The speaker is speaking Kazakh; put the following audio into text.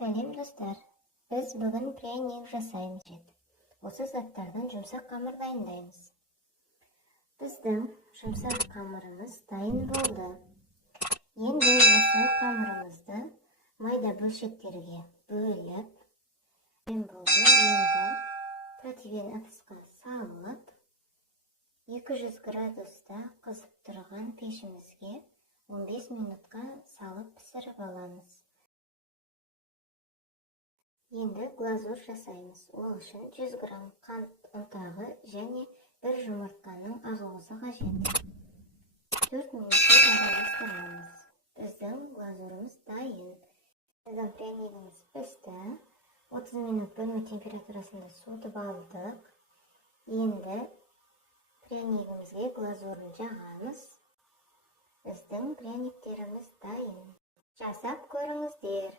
Сәлем достар, біз бүгін пряник жасаймыз. Осы заттардан жұмсақ қамыр дайындаймыз. Біздің жұмсақ қамырымыз дайын болды. Енді осы қамырымызды майда бөлшектерге бөліп, енді протеин ыдысқа салып, 200 градуста қызып тұрған пешімізге 15 минутқа салып пісіріп аламыз. Енді глазур жасаймыз. Ол үшін 100 грамм қант ұнтағы және 1 жұмыртқаның ағуызы қажет. 4 минутқа араластырамыз. Біздің глазурымыз дайын. Біздің прянигіміз пісті. 30 минут бөлме температурасында суытып алдық. Енді прянигімізге глазурын жағамыз. Біздің пряниктеріміз дайын. Жасап көріңіздер.